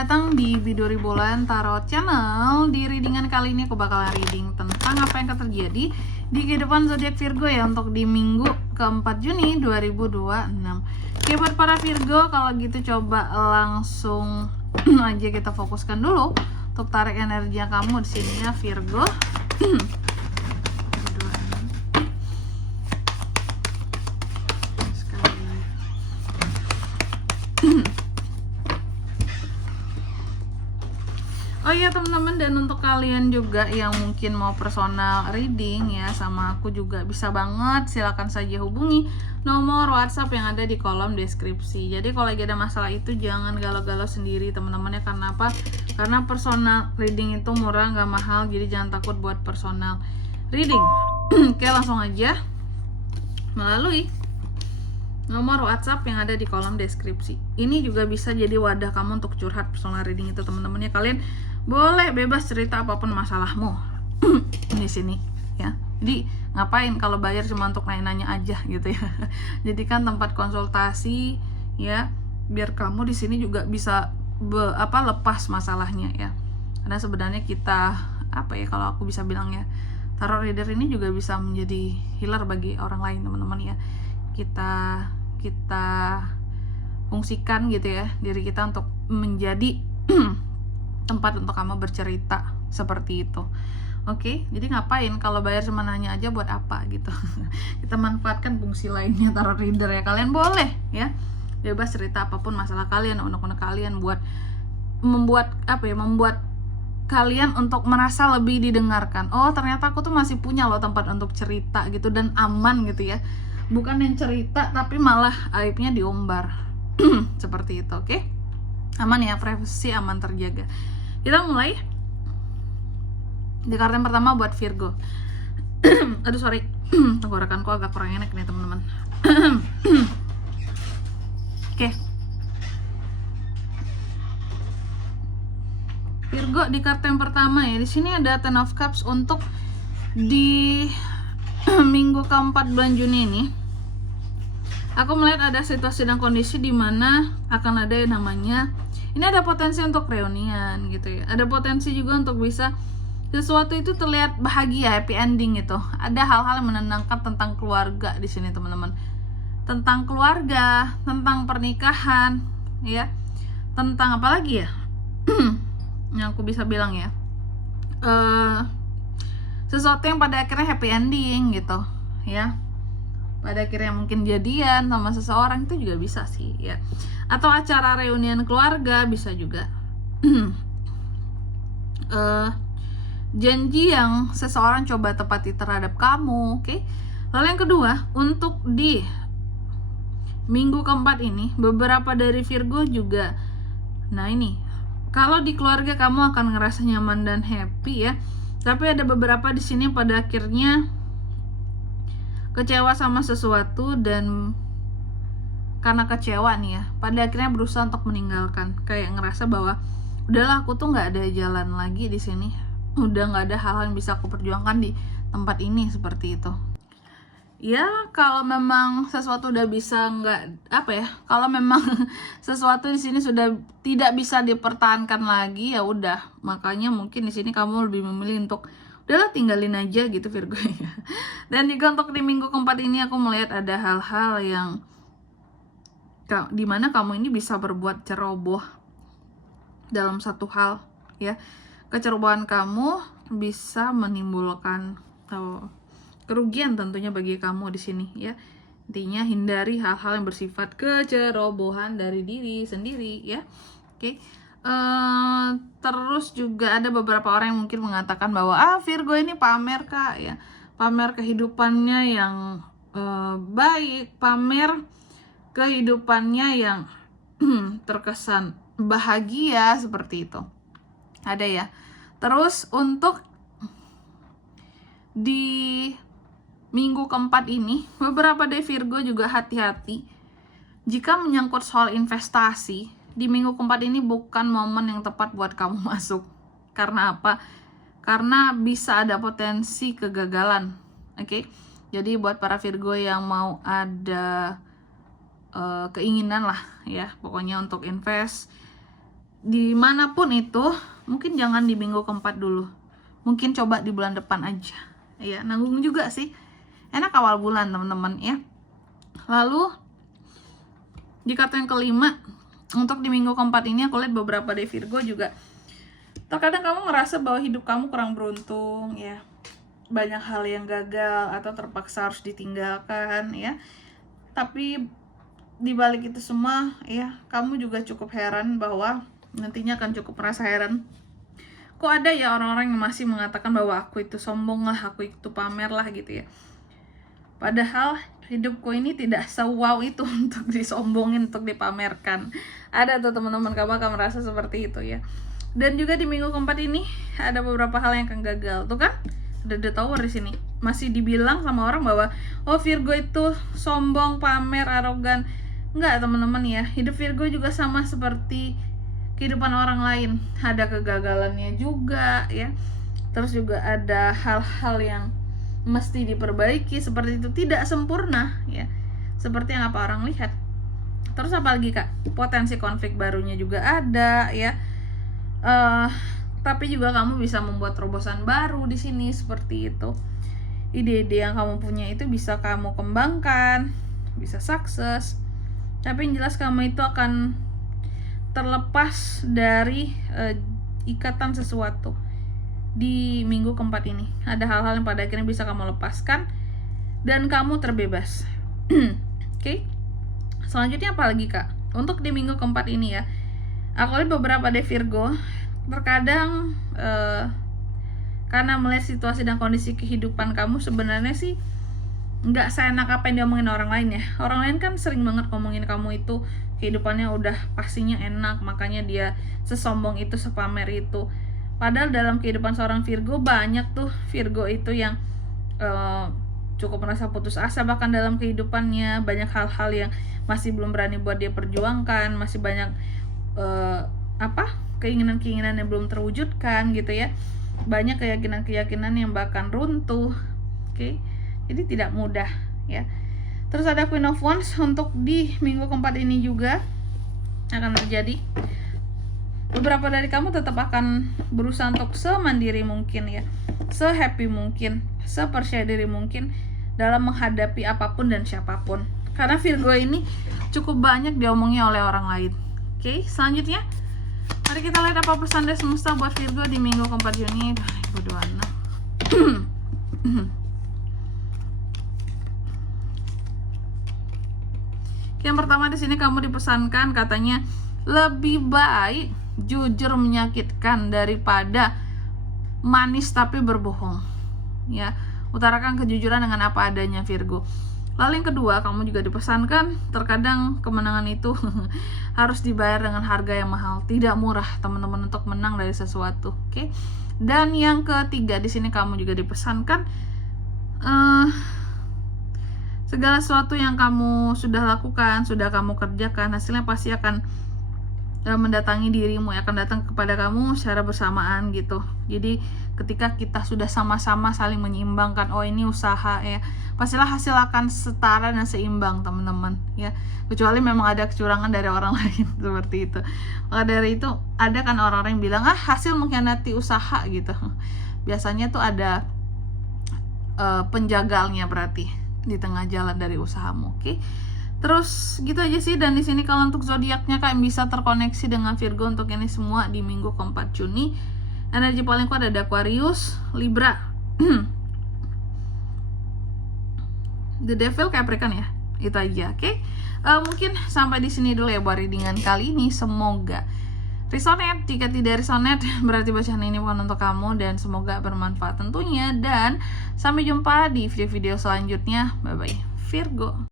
datang di Biduri Bulan Tarot Channel. Di readingan kali ini aku bakalan reading tentang apa yang akan terjadi di kehidupan zodiak Virgo ya untuk di minggu ke-4 Juni 2026. Oke, buat para Virgo, kalau gitu coba langsung aja kita fokuskan dulu untuk tarik energi kamu di sini ya Virgo. Oh iya teman-teman, dan untuk kalian juga yang mungkin mau personal reading ya sama aku juga bisa banget, silakan saja hubungi nomor WhatsApp yang ada di kolom deskripsi. Jadi kalau lagi ada masalah itu jangan galau-galau sendiri teman-teman ya. Karena apa? Karena personal reading itu murah, nggak mahal, jadi jangan takut buat personal reading. Oke, langsung aja melalui nomor WhatsApp yang ada di kolom deskripsi. Ini juga bisa jadi wadah kamu untuk curhat personal reading itu teman-teman ya. Kalian boleh bebas cerita apapun masalahmu di sini ya. Jadi ngapain kalau bayar cuma untuk nanya-nanya aja gitu ya. Jadi kan tempat konsultasi ya, biar kamu di sini juga bisa lepas masalahnya ya. Karena sebenarnya kita kalau aku bisa bilang ya, tarot reader ini juga bisa menjadi healer bagi orang lain teman-teman ya. Kita fungsikan gitu ya diri kita untuk menjadi tempat untuk kamu bercerita seperti itu. Oke, jadi ngapain kalau bayar cuma nanya aja, buat apa gitu. Kita manfaatkan fungsi lainnya tarot reader ya. Kalian boleh ya bebas cerita apapun masalah kalian, unek-unek kalian, buat membuat kalian untuk merasa lebih didengarkan. Oh ternyata aku tuh masih punya loh tempat untuk cerita gitu, dan aman gitu ya. Bukan yang cerita tapi malah aibnya diumbar. Seperti itu, oke? Aman ya, privasi aman, terjaga. Kita mulai di kartu yang pertama buat Virgo. Aduh sorry, tenggorokanku agak kurang enak nih teman-teman. Oke. Virgo di kartu yang pertama ya. Di sini ada Ten of Cups untuk di minggu keempat bulan Juni ini. Aku melihat ada situasi dan kondisi di mana akan ada yang namanya, ini ada potensi untuk reunian gitu ya. Ada potensi juga untuk bisa sesuatu itu terlihat bahagia, happy ending gitu. Ada hal-hal yang menenangkan tentang keluarga di sini teman-teman. Tentang keluarga, tentang pernikahan, ya. Tentang apa lagi ya? Yang aku bisa bilang ya. Sesuatu yang pada akhirnya happy ending gitu, ya. Pada akhirnya mungkin jadian sama seseorang, itu juga bisa sih ya. Atau acara reunian keluarga bisa juga. Janji yang seseorang coba tepati terhadap kamu, oke? Lalu yang kedua, untuk di minggu keempat ini, beberapa dari Virgo juga, nah ini, kalau di keluarga kamu akan ngerasa nyaman dan happy ya. Tapi ada beberapa di sini pada akhirnya kecewa sama sesuatu, dan karena kecewa nih ya, pada akhirnya berusaha untuk meninggalkan. Kayak ngerasa bahwa udahlah, aku tuh nggak ada jalan lagi di sini. Udah nggak ada hal yang bisa aku perjuangkan di tempat ini, seperti itu. Ya kalau memang sesuatu udah bisa kalau memang sesuatu di sini sudah tidak bisa dipertahankan lagi, ya udah. Makanya mungkin di sini kamu lebih memilih untuk udahlah, tinggalin aja gitu Virgo ya. Dan juga untuk di minggu keempat ini aku melihat ada hal-hal yang dimana kamu ini bisa berbuat ceroboh dalam satu hal ya. Kecerobohan kamu bisa menimbulkan kerugian tentunya bagi kamu di sini ya. Intinya hindari hal-hal yang bersifat kecerobohan dari diri sendiri ya. Oke. Terus juga ada beberapa orang yang mungkin mengatakan bahwa Virgo ini pamer kak ya, pamer kehidupannya yang baik, pamer kehidupannya yang terkesan bahagia, seperti itu ada ya. Terus untuk di minggu keempat ini, beberapa dari Virgo juga hati-hati jika menyangkut soal investasi. Di minggu keempat ini bukan momen yang tepat buat kamu masuk. Karena apa? Karena bisa ada potensi kegagalan. Oke? Jadi buat para Virgo yang mau ada keinginan lah ya, pokoknya untuk invest, dimanapun itu, mungkin jangan di minggu keempat dulu, mungkin coba di bulan depan aja ya. Nanggung juga sih, enak awal bulan teman-teman ya. Lalu di kartu yang kelima, untuk di minggu keempat ini aku lihat beberapa dari Virgo juga terkadang kamu ngerasa bahwa hidup kamu kurang beruntung ya, banyak hal yang gagal atau terpaksa harus ditinggalkan ya. Tapi di balik itu semua ya, kamu juga cukup heran bahwa nantinya akan cukup merasa heran, kok ada ya orang-orang yang masih mengatakan bahwa aku itu sombong lah, aku itu pamer lah gitu ya. Padahal hidupku ini tidak se-wow itu untuk disombongin, untuk dipamerkan. Ada tuh teman-teman, kamu akan merasa seperti itu ya. Dan juga di minggu keempat ini ada beberapa hal yang akan gagal. Tuh kan, ada The Tower di sini. Masih dibilang sama orang bahwa oh Virgo itu sombong, pamer, arogan. Enggak teman-teman ya. Hidup Virgo juga sama seperti kehidupan orang lain. Ada kegagalannya juga ya. Terus juga ada hal-hal yang mesti diperbaiki, seperti itu, tidak sempurna ya. Seperti yang apa orang lihat. Terus apa lagi Kak? Potensi konflik barunya juga ada ya. Tapi juga kamu bisa membuat terobosan baru di sini seperti itu. Ide-ide yang kamu punya itu bisa kamu kembangkan, bisa sukses. Tapi yang jelas kamu itu akan terlepas dari ikatan sesuatu di minggu keempat ini. Ada hal-hal yang pada akhirnya bisa kamu lepaskan dan kamu terbebas. Oke. Selanjutnya apa lagi Kak? Untuk di minggu keempat ini ya, aku lihat beberapa dari Virgo terkadang karena melihat situasi dan kondisi kehidupan kamu sebenarnya sih nggak seenak apa yang diomongin orang lain ya. Orang lain kan sering banget ngomongin kamu itu kehidupannya udah pastinya enak, makanya dia sesombong itu, sepamer itu. Padahal dalam kehidupan seorang Virgo banyak tuh Virgo itu yang cukup merasa putus asa bahkan dalam kehidupannya. Banyak hal-hal yang masih belum berani buat dia perjuangkan, masih banyak keinginan-keinginan yang belum terwujudkan gitu ya. Banyak keyakinan-keyakinan yang bahkan runtuh. Oke. Jadi tidak mudah ya. Terus ada Queen of Wands untuk di minggu keempat ini juga akan terjadi. Beberapa dari kamu tetap akan berusaha untuk semandiri mungkin ya, se-happy mungkin, se-percaya diri mungkin dalam menghadapi apapun dan siapapun. Karena Virgo ini cukup banyak diomongi oleh orang lain. Oke, selanjutnya mari kita lihat apa pesan dari semesta buat Virgo di minggu keempat Juni 2026. Yang pertama di sini kamu dipesankan katanya lebih baik jujur menyakitkan daripada manis tapi berbohong. Ya, utarakan kejujuran dengan apa adanya Virgo. Lalu yang kedua, kamu juga dipesankan terkadang kemenangan itu harus dibayar dengan harga yang mahal. Tidak murah teman-teman untuk menang dari sesuatu. Oke. Dan yang ketiga di sini kamu juga dipesankan segala sesuatu yang kamu sudah lakukan, sudah kamu kerjakan, hasilnya pasti akan mendatangi dirimu, akan datang kepada kamu secara bersamaan gitu. Jadi ketika kita sudah sama-sama saling menyeimbangkan, oh ini usaha ya, pastilah hasil akan setara dan seimbang teman-teman ya. Kecuali memang ada kecurangan dari orang lain seperti itu. Maka dari itu ada kan orang-orang yang bilang hasil mengkhianati usaha gitu. Biasanya tuh ada penjagalnya berarti di tengah jalan dari usahamu. Oke. Terus gitu aja sih. Dan di sini kalau untuk zodiaknya kalian bisa terkoneksi dengan Virgo untuk ini semua di minggu keempat Juni. Energi paling kuat ada Aquarius, Libra, The Devil, Capricorn ya. Itu aja, oke. Mungkin sampai di sini dulu ya buat readingan kali ini. Semoga resonate. Jika tidak resonate berarti bacaan ini bukan untuk kamu, dan semoga bermanfaat tentunya. Dan sampai jumpa di video-video selanjutnya. Bye bye Virgo.